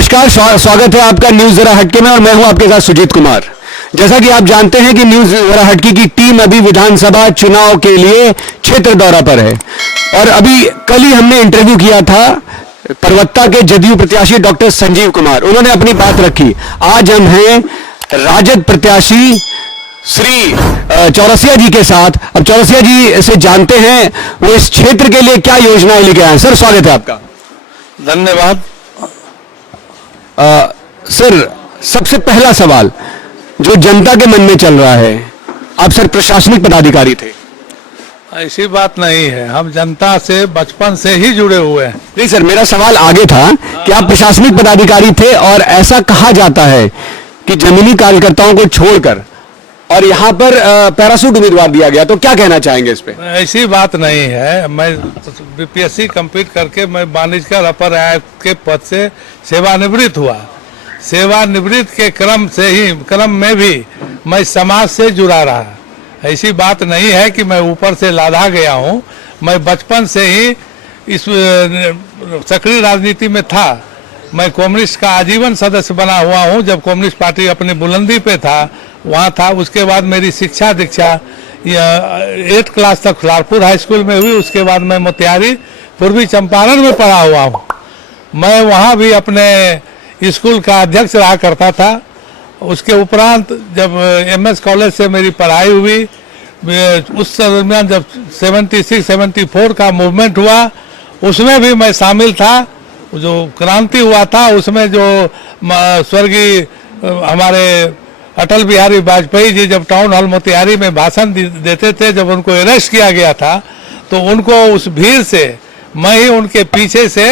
नमस्कार, स्वागत है आपका न्यूज जरा हटके में और मैं हूं आपके साथ सुजीत कुमार। जैसा कि आप जानते हैं कि न्यूज जरा हटके की टीम अभी विधानसभा चुनाव के लिए क्षेत्र दौरा पर है और अभी कल ही हमने इंटरव्यू किया था परवत्ता के जदयू प्रत्याशी डॉक्टर संजीव कुमार। उन्होंने अपनी बात रखी। आज हम हैं राजद प्रत्याशी श्री चौरसिया जी के साथ। अब चौरसिया जी से जानते हैं वो इस क्षेत्र के लिए क्या योजनाएं लेके आए हैं। सर, स्वागत है आपका। धन्यवाद। सर, सबसे पहला सवाल जो जनता के मन में चल रहा है, आप सर प्रशासनिक पदाधिकारी थे। ऐसी बात नहीं है, हम जनता से बचपन से ही जुड़े हुए हैं। नहीं सर, मेरा सवाल आगे था कि आप प्रशासनिक पदाधिकारी थे और ऐसा कहा जाता है कि जमीनी कार्यकर्ताओं को छोड़कर और यहाँ पर पैरासूट उम्मीदवार दिया गया, तो क्या कहना चाहेंगे इस पे? ऐसी बात नहीं है। मैं बीपीएससी कंप्लीट करके मैं वाणिज्यकर अपर आयुक्त के पद से सेवानिवृत्त हुआ। सेवानिवृत्त के क्रम में भी मैं समाज से जुड़ा रहा। ऐसी बात नहीं है कि मैं ऊपर से लादा गया हूँ। मैं बचपन से ही इस सक्रिय राजनीति में था। मैं कम्युनिस्ट का आजीवन सदस्य बना हुआ हूँ। जब कम्युनिस्ट पार्टी अपनी बुलंदी पे था वहाँ था। उसके बाद मेरी शिक्षा दीक्षा 8th क्लास तक लालपुर हाई स्कूल में हुई। उसके बाद मैं मोतिहारी पूर्वी चंपारण में पढ़ा हुआ हूँ। मैं वहाँ भी अपने स्कूल का अध्यक्ष रहा करता था। उसके उपरांत जब MS कॉलेज से मेरी पढ़ाई हुई, उस दरमियान जब 76-74 का मूवमेंट हुआ उसमें भी मैं शामिल था। जो क्रांति हुआ था उसमें जो स्वर्गीय हमारे अटल बिहारी वाजपेयी जी जब टाउन हॉल मोतिहारी में भाषण देते थे, जब उनको अरेस्ट किया गया था तो उनको उस भीड़ से मैं ही उनके पीछे से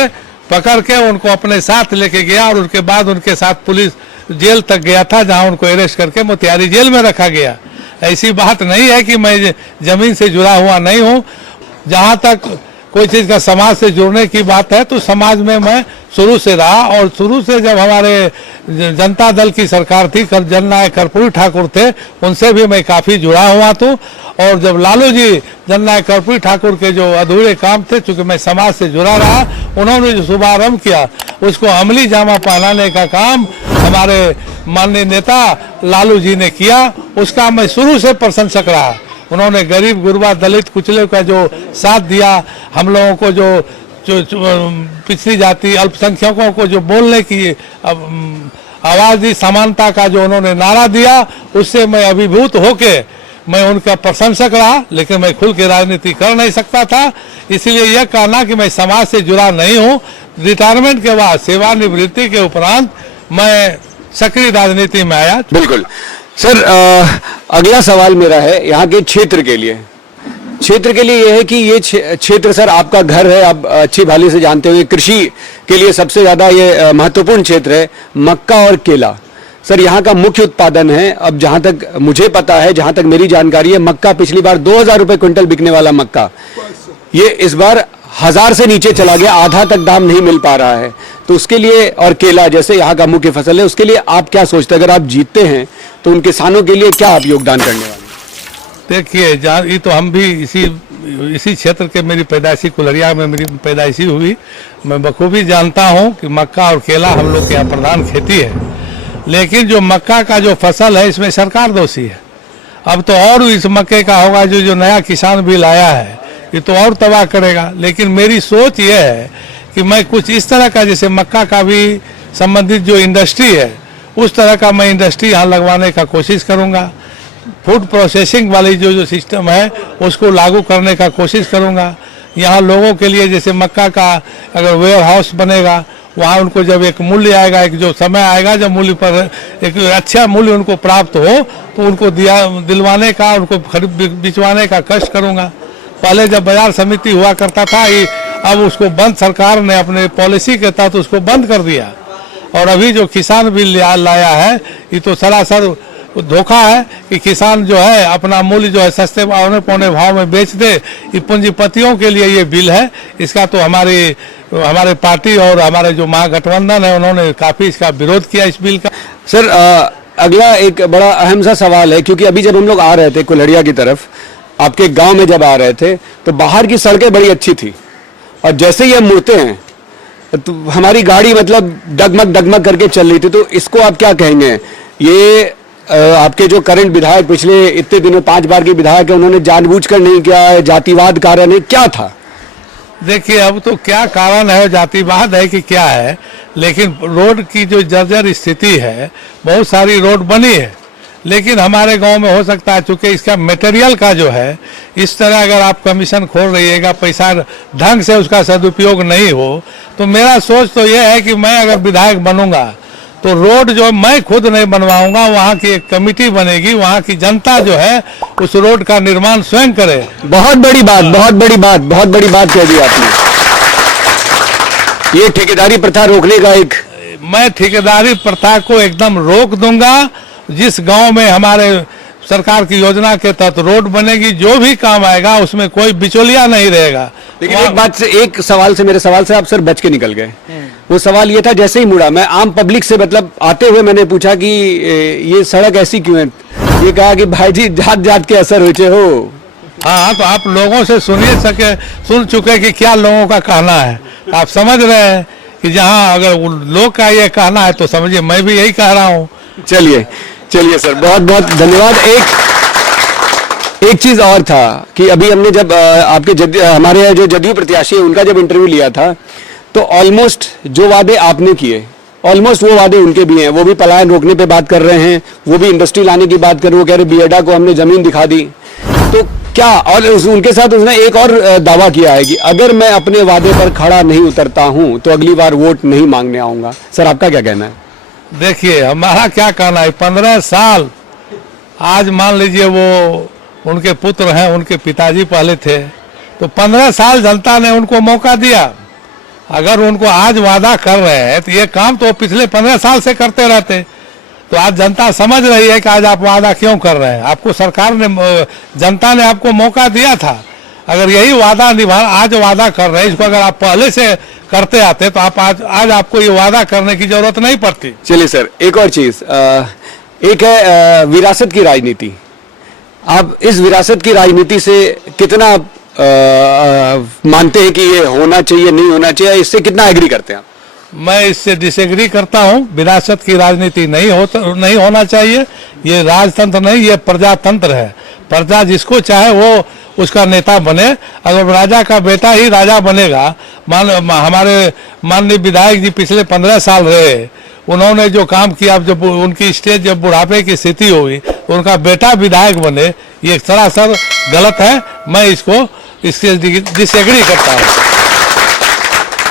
पकड़ के उनको अपने साथ लेके गया और उसके बाद उनके साथ पुलिस जेल तक गया था, जहां उनको अरेस्ट करके मोतिहारी जेल में रखा गया। ऐसी बात नहीं है कि मैं जमीन से जुड़ा हुआ नहीं हूँ। जहाँ तक कोई चीज़ का समाज से जुड़ने की बात है तो समाज में मैं शुरू से रहा। और शुरू से जब हमारे जनता दल की सरकार थी, जननायक कर्पूरी ठाकुर थे, उनसे भी मैं काफ़ी जुड़ा हुआ था। और जब लालू जी जननायक कर्पूरी ठाकुर के जो अधूरे काम थे, चूँकि मैं समाज से जुड़ा रहा, उन्होंने जो शुभारंभ किया उसको अमली जामा पहनाने का काम हमारे माननीय नेता लालू जी ने किया। उसका मैं शुरू से प्रशंसक रहा। उन्होंने गरीब गुरबा दलित कुचले का जो साथ दिया, हम लोगों को जो पिछड़ी जाति अल्पसंख्यकों को जो बोलने की आवाज़ दी, समानता का जो उन्होंने नारा दिया, उससे मैं अभिभूत होके मैं उनका प्रशंसक रहा। लेकिन मैं खुल के राजनीति कर नहीं सकता था, इसलिए यह कहना कि मैं समाज से जुड़ा नहीं हूँ। रिटायरमेंट के बाद सेवानिवृत्ति के उपरांत मैं सक्रिय राजनीति में आया। बिल्कुल सर, अगला सवाल मेरा है यहाँ के क्षेत्र के लिए। क्षेत्र के लिए यह है कि ये क्षेत्र सर आपका घर है, आप अच्छी भाली से जानते हुए कृषि के लिए सबसे ज़्यादा ये महत्वपूर्ण क्षेत्र है। मक्का और केला सर यहाँ का मुख्य उत्पादन है। अब जहाँ तक मुझे पता है, जहाँ तक मेरी जानकारी है, मक्का पिछली बार 2000 रुपये क्विंटल बिकने वाला मक्का ये इस बार 1000 से नीचे चला गया, आधा तक दाम नहीं मिल पा रहा है। तो उसके लिए, और केला जैसे यहाँ का मुख्य फसल है, उसके लिए आप क्या सोचते हैं? अगर आप जीतते हैं तो उन किसानों के लिए क्या आप योगदान करने वाले? देखिए, ये तो हम भी इसी क्षेत्र के, मेरी पैदाइशी कुलरिया में मेरी पैदाइशी हुई। मैं बखूबी जानता हूँ कि मक्का और केला हम लोग के यहाँ प्रधान खेती है। लेकिन जो मक्का का जो फसल है इसमें सरकार दोषी है। अब तो और इस मक्के का होगा, जो नया किसान बिल आया है ये तो और तबाह करेगा। लेकिन मेरी सोच ये है कि मैं कुछ इस तरह का, जैसे मक्का का भी संबंधित जो इंडस्ट्री है उस तरह का मैं इंडस्ट्री यहाँ लगवाने का कोशिश करूँगा। फूड प्रोसेसिंग वाली जो सिस्टम है उसको लागू करने का कोशिश करूँगा। यहाँ लोगों के लिए जैसे मक्का का अगर वेयर हाउस बनेगा, वहाँ उनको जब एक मूल्य आएगा, एक जो समय आएगा जब मूल्य पर एक अच्छा मूल्य उनको प्राप्त हो तो उनको दिलवाने का, उनको खरीद बिचवाने का कष्ट करूँगा। पहले जब बाजार समिति हुआ करता था, अब उसको बंद, सरकार ने अपने पॉलिसी के तहत उसको बंद कर दिया। और अभी जो किसान बिल लाया है ये तो सरासर धोखा है कि किसान जो है अपना मूल्य जो है सस्ते पौने भाव में बेच दे। ये पूंजीपतियों के लिए ये बिल है। इसका तो हमारे पार्टी और हमारे जो महागठबंधन है उन्होंने काफ़ी इसका विरोध किया इस बिल का। सर, अगला एक बड़ा अहम सा सवाल है, क्योंकि अभी जब हम लोग आ रहे थे कुल्हड़िया की तरफ, आपके गांव में जब आ रहे थे तो बाहर की सड़कें बड़ी अच्छी थी और जैसे ही हम मुड़ते हैं तो हमारी गाड़ी मतलब डगमग डगमग करके चल रही थी, तो इसको आप क्या कहेंगे? ये आपके जो करंट विधायक पिछले इतने दिनों 5 बार के विधायक है, उन्होंने जानबूझकर नहीं किया है, जातिवाद कारण है, क्या था? देखिए अब तो क्या कारण है, जातिवाद है कि क्या है, लेकिन रोड की जो जर्जर स्थिति है, बहुत सारी रोड बनी है, लेकिन हमारे गांव में हो सकता है चूंकि इसका मटेरियल का जो है इस तरह अगर आप कमीशन खोल रहिएगा, पैसा ढंग से उसका सदुपयोग नहीं हो, तो मेरा सोच तो यह है कि मैं अगर विधायक बनूंगा तो रोड जो मैं खुद नहीं बनवाऊंगा, वहाँ की एक कमेटी बनेगी, वहाँ की जनता जो है उस रोड का निर्माण स्वयं करे। बहुत बड़ी बात, बहुत बड़ी बात, बहुत बड़ी बात कह दी आपने। ये ठेकेदारी प्रथा रोकने का एक, मैं ठेकेदारी प्रथा को एकदम रोक दूंगा। जिस गांव में हमारे सरकार की योजना के तहत रोड बनेगी, जो भी काम आएगा उसमें कोई बिचौलिया नहीं रहेगा। लेकिन एक बात से, एक सवाल से, मेरे सवाल से आप सर बच के निकल गए। वो सवाल ये था, जैसे ही मुड़ा मैं आम पब्लिक से, मतलब आते हुए मैंने पूछा कि ये सड़क ऐसी क्यों है? ये कहा कि भाई जी जात जात के असर हुए हो। हाँ, तो आप लोगों से सुन चुके कि क्या लोगों का कहना है, आप समझ रहे हैं कि जहाँ अगर लोग का ये कहना है तो समझिए मैं भी यही कह रहा हूँ। चलिए चलिए सर, बहुत बहुत धन्यवाद। एक चीज और था कि अभी हमने जब आपके हमारे जो जदयू प्रत्याशी है उनका जब इंटरव्यू लिया था, तो ऑलमोस्ट जो वादे आपने किए, ऑलमोस्ट वो वादे उनके भी हैं। वो भी पलायन रोकने पे बात कर रहे हैं, वो भी इंडस्ट्री लाने की बात कर रहे हैं। वो कह रहे बीएडा को हमने जमीन दिखा दी। तो क्या, और उनके साथ उसने एक और दावा किया है कि अगर मैं अपने वादे पर खड़ा नहीं उतरता हूं तो अगली बार वोट नहीं मांगने आऊंगा। सर आपका क्या कहना है? देखिए हमारा क्या कहना है, 15 साल, आज मान लीजिए वो उनके पुत्र हैं, उनके पिताजी पहले थे, तो 15 साल जनता ने उनको मौका दिया। अगर उनको आज वादा कर रहे हैं तो ये काम तो पिछले 15 साल से करते रहते। तो आज जनता समझ रही है कि आज आप वादा क्यों कर रहे हैं। आपको सरकार ने, जनता ने आपको मौका दिया था। अगर यही वादा आज वादा कर रहे हैं, इसको अगर आप पहले से करते आते तो आप आज आपको ये वादा करने की जरूरत नहीं पड़ती। चलिए सर, एक और चीज, एक है विरासत की राजनीति। आप इस विरासत की राजनीति से कितना मानते हैं कि ये होना चाहिए, नहीं होना चाहिए, इससे कितना एग्री करते हैं आप? मैं इससे डिसएग्री करता हूं। विरासत की राजनीति नहीं होना चाहिए। ये राजतंत्र नहीं, ये प्रजातंत्र है। प्रजा जिसको चाहे वो उसका नेता बने। अगर राजा का बेटा ही राजा बनेगा, हमारे माननीय विधायक जी पिछले 15 साल रहे, उन्होंने जो काम किया, जब उनकी स्टेज जब बुढ़ापे की स्थिति हुई तो उनका बेटा विधायक बने, ये सरासर गलत है। मैं इससे डिसएग्री करता हूँ।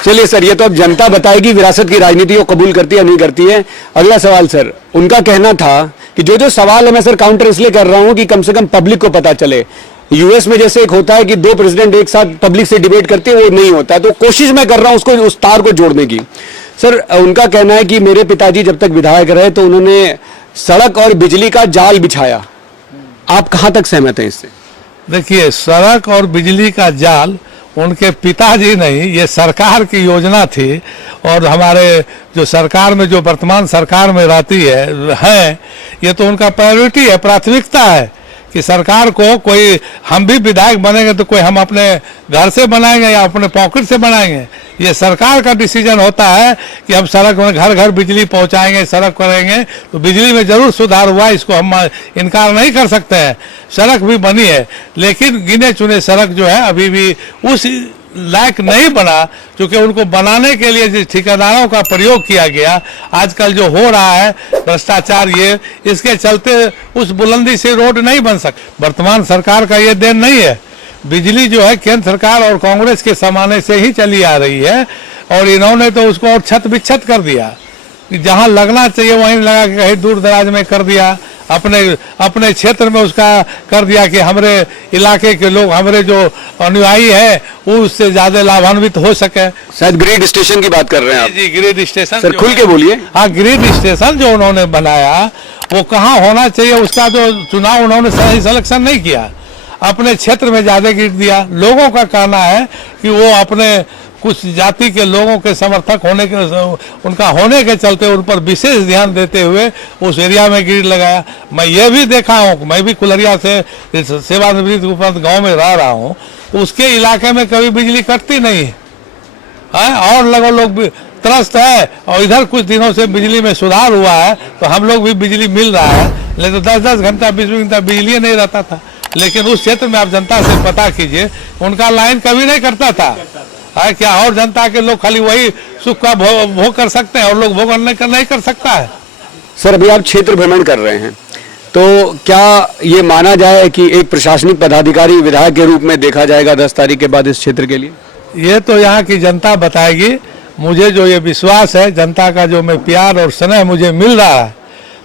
चलिए सर, ये तो अब जनता बताएगी विरासत की राजनीति को कबूल करती है या नहीं करती है। अगला सवाल सर, उनका कहना था कि जो सवाल है मैं सर काउंटर इसलिए कर रहा हूं कि कम से कम पब्लिक को पता चले। यूएस में जैसे एक होता है कि 2 प्रेसिडेंट एक साथ पब्लिक से डिबेट करते हैं, वो नहीं होता है। तो कोशिश मैं कर रहा हूं उसको, उस तार को जोड़ने की। सर उनका कहना है कि मेरे पिताजी जब तक विधायक रहे तो उन्होंने सड़क और बिजली का जाल बिछाया। आप कहां तक सहमत हैं इससे? देखिए, सड़क और बिजली का जाल उनके पिताजी नहीं, ये सरकार की योजना थी। और हमारे जो सरकार में, जो वर्तमान सरकार में रहती है, ये तो उनका प्रायोरिटी है, प्राथमिकता है कि सरकार को कोई, हम भी विधायक बनेंगे तो कोई हम अपने घर से बनाएंगे या अपने पॉकेट से बनाएंगे। ये सरकार का डिसीजन होता है कि हम सड़क में घर घर बिजली पहुंचाएंगे, सड़क करेंगे। तो बिजली में जरूर सुधार हुआ, इसको हम इनकार नहीं कर सकते हैं। सड़क भी बनी है, लेकिन गिने चुने सड़क जो है अभी भी उस लायक नहीं बना, क्योंकि उनको बनाने के लिए जिस ठेकेदारों का प्रयोग किया गया, आजकल जो हो रहा है भ्रष्टाचार, ये इसके चलते उस बुलंदी से रोड नहीं बन सकती। वर्तमान सरकार का ये देन नहीं है। बिजली जो है केंद्र सरकार और कांग्रेस के जमाने से ही चली आ रही है, और इन्होंने तो उसको और छत बिछत कर दिया। जहां लगना चाहिए वहीं लगा के कहीं दूर दराज में कर दिया। अपने क्षेत्र में उसका कर दिया कि हमारे इलाके के लोग, हमारे जो अनुयायी है, वो उससे ज्यादा लाभान्वित हो सके। शायद ग्रिड स्टेशन की बात कर रहे हैं आप? जी, ग्रिड स्टेशन सर खुल के बोलिए। हाँ, ग्रिड स्टेशन जो उन्होंने बनाया वो कहाँ होना चाहिए, उसका जो चुनाव उन्होंने सही सिलेक्शन नहीं किया। अपने क्षेत्र में ज्यादा ग्रिड दिया। लोगों का कहना है कि वो अपने कुछ जाति के लोगों के समर्थक होने के, उनका होने के चलते उन पर विशेष ध्यान देते हुए उस एरिया में ग्रिड लगाया। मैं ये भी देखा हूँ, मैं भी कुलरिया से सेवानिवृत्त उपरांत गांव में रह रहा हूँ, तो उसके इलाके में कभी बिजली कटती नहीं है। और लोग भी त्रस्त है। और इधर कुछ दिनों से बिजली में सुधार हुआ है, तो हम लोग भी बिजली मिल रहा है। नहीं तो 10-10 घंटा 20-20 घंटा बिजली नहीं रहता था। लेकिन उस क्षेत्र में आप जनता से पता कीजिए, उनका लाइन कभी नहीं करता था। क्या और जनता के लोग खाली वही सुख का भोग कर सकते हैं, और लोग भोग नहीं कर सकता है। सर, अभी आप क्षेत्र भ्रमण कर रहे हैं, तो क्या ये माना जाए कि एक प्रशासनिक पदाधिकारी विधायक के रूप में देखा जाएगा 10 तारीख के बाद इस क्षेत्र के लिए? ये तो यहाँ की जनता बताएगी। मुझे जो ये विश्वास है, जनता का जो मैं प्यार और स्नेह मुझे मिल रहा है,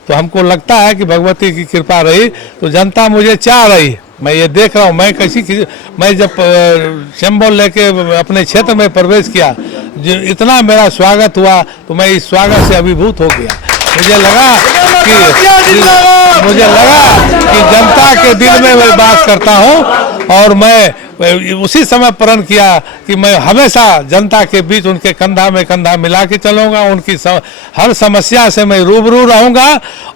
तो हमको लगता है कि भगवती की कृपा रही तो जनता मुझे चाह रही है। मैं ये देख रहा हूँ, मैं जब सिंबल लेके अपने क्षेत्र में प्रवेश किया, जो इतना मेरा स्वागत हुआ, तो मैं इस स्वागत से अभिभूत हो गया। मुझे लगा कि जनता के दिल में मैं बात करता हूँ, और मैं उसी समय प्रण किया कि मैं हमेशा जनता के बीच उनके कंधा में कंधा मिला के चलूंगा। उनकी हर समस्या से मैं रूबरू रहूंगा,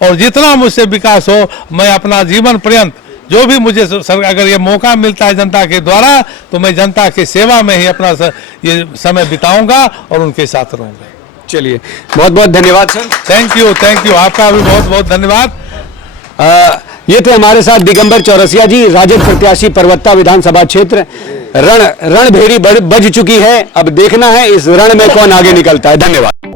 और जितना मुझसे विकास हो मैं अपना जीवन पर्यंत जो भी मुझे अगर ये मौका मिलता है जनता के द्वारा, तो मैं जनता की सेवा में ही अपना ये समय बिताऊंगा और उनके साथ रहूंगा। चलिए, बहुत बहुत धन्यवाद सर। थैंक यू, आपका भी बहुत बहुत धन्यवाद। ये थे हमारे साथ दिगंबर चौरसिया जी, राजद प्रत्याशी परवत्ता विधानसभा क्षेत्र। रणभेरी बज चुकी है, अब देखना है इस रण में कौन आगे निकलता है। धन्यवाद।